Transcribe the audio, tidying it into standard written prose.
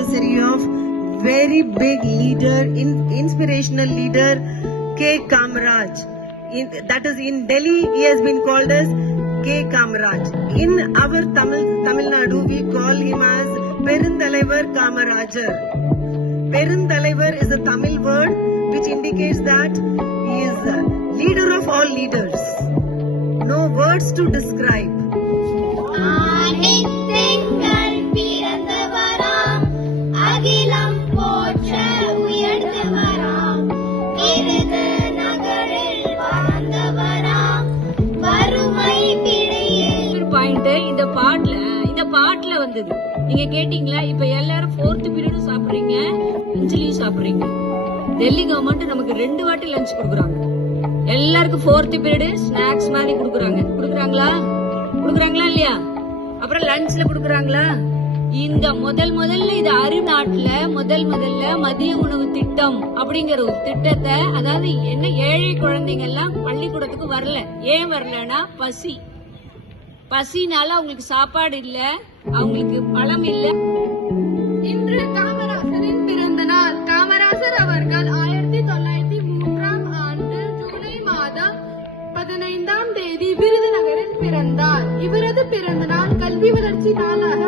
anniversary of very big leader, inspirational leader K. Kamaraj. That is in Delhi, he has been called as K. Kamaraj. In our Tamil Nadu, we call him as Perundalaivar Kamarajar. Perundalaivar is a Tamil word which indicates that he is a leader of all leaders. No words to describe. இந்த பாட்டுல வந்தது. நீங்க கேட்டீங்களா? இப்ப எல்லாரும் 4th பீரியடும் சாப்பிடுறீங்க, லஞ்ச்லயும் சாப்பிடுறீங்க. Delhi government நமக்கு 2 வாட்டி லஞ்ச் கொடுக்குறாங்க. எல்லாருக்கும் 4th பீரியட் ஸ்நாக்ஸ் மாதிரி குடுக்குறாங்களா இல்லையா? அப்புறம் லஞ்ச்ல குடுக்குறாங்களா? இந்த முதல்ல இது அருநாட்டுல முதல்ல மதிய உணவு திட்டம் அப்படிங்கிற ஒரு திட்டத்தை, அதாவது என்ன ஏழை குழந்தைங்க எல்லாம் பள்ளிக்கூடத்துக்கு வரல. ஏன் வரலன்னா பசினால அவங்களுக்கு சாப்பாடு இல்ல, அவங்களுக்கு பழம் இல்ல. இன்று காமராசரின் பிறந்த நாள். காமராசர் அவர்கள் 1903ஆம் ஆண்டு ஜூலை மாதம் 15ஆம் தேதி விருதுநகரில் பிறந்தார். இவரது பிறந்த நாள் கல்வி வளர்ச்சி நாளாக